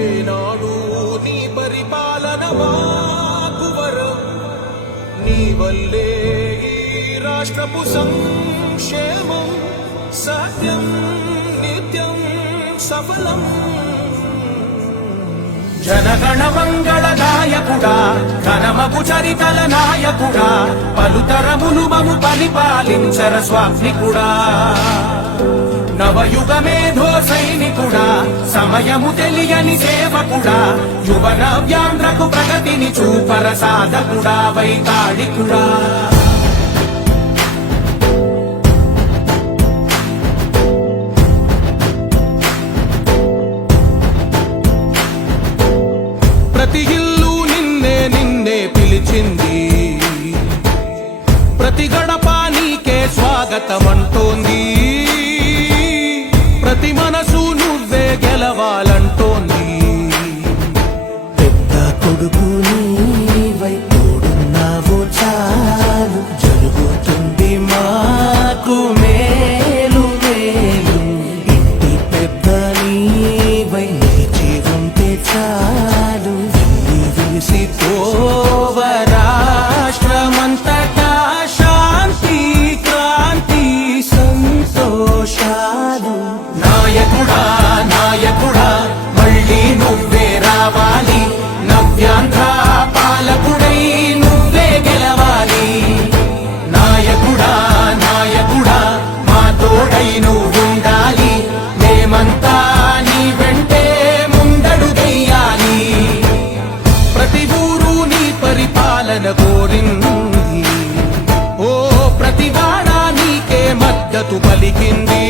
ఏనాడు నీ పరిపాలన మాకు వరం, నీ వల్లే ఈ రాష్ట్రపు సంక్షేమం సత్యం నిత్యం సఫలం. జనగణ మంగళ నాయకుడా, ఘనమగు చరితల నాయకుడా, పలుతరములు మము పరిపాలించర స్వామికుడా. నవయుగ మేధో సైనికుడా, సమయము తెలియని సేవకుడా, యువ నవ్యాంధ్రకు ప్రగతిని చూపర సాధకుడా, వైతాళికుడా. ప్రతి ఇల్లు నిన్నే నిన్నే పిలిచింది, ప్రతి గడప నీకే స్వాగతమంటోంది, ప్రతి మనసు నువ్వే గెలవాలంటోంది. పెద్ద కొడుకు నీవై తోడున్నావు చాలు, జరుగుతుంది మాకు మేలు మేలు. ఇంటి పెద్ద నీవై నిలిచి ఉంటే చాలు, విలిసి తోవ రాష్ట్రమంతటా శాంతి క్రాంతి సంతోషాలు. నాయకుడా నాయకుడా మళ్ళీ నువ్వే రావాలి, నవ్యాంధ్ర పాలకుడై నువ్వే గెలవాలి. నాయకుడా నాయకుడా మా తోడై నువ్వుండాలి, మేమంతా నీ వెంటే ముందడుగెయ్యాలి. ప్రతి ఊరు నీ పరిపాలన కోరింది, ఓ ప్రతి వాడ నీకే మద్దతు పలికింది.